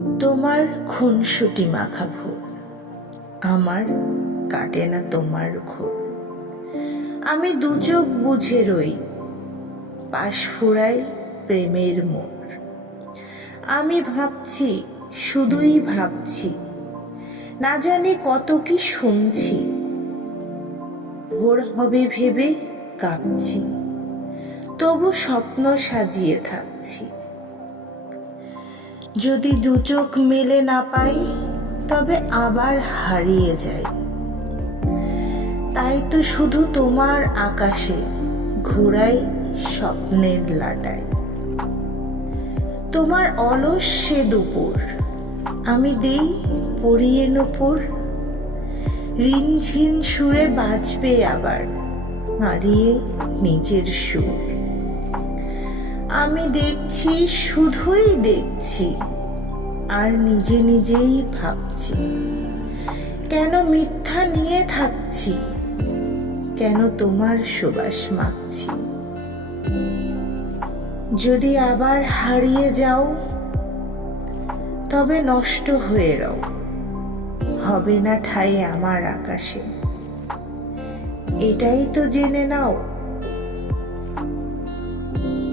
তোমার খুনসুটি মাখা ভোর, আমার কাটে না তোমার ঘোর। আমি দু চোখ বুঝে রই, পাশ ফুরাই প্রেমের মোর। আমি ভাবছি, শুধুই ভাবছি, না জানি কত কি শুনছি। ভোর হবে ভেবে কাঁপছি, তবু স্বপ্ন সাজিয়ে থাকছি। যদি দু চোখ মেলে না পাই, তবে আবার হারিয়ে যাই। তাই তো শুধু তোমার আকাশে ঘোরাই স্বপ্নের লাটাই। তোমার অলস সে দুপুর, আমি দেই পরিয়ে নূপুর। রিনঝিন সুরে বাজবে আবার, হারিয়ে নিজের সুর। আমি দেখছি, শুধুই দেখছি, আর নিজে নিজেই ভাবছি। কেন মিথ্যা নিয়ে থাকছি, কেন তোমার সুবাস মাখছি। যদি আবার হারিয়ে যাও, তবে নষ্ট হয়ে রও, হবে না ঠাঁই আমার আকাশে। এটাই তো জেনে নাও,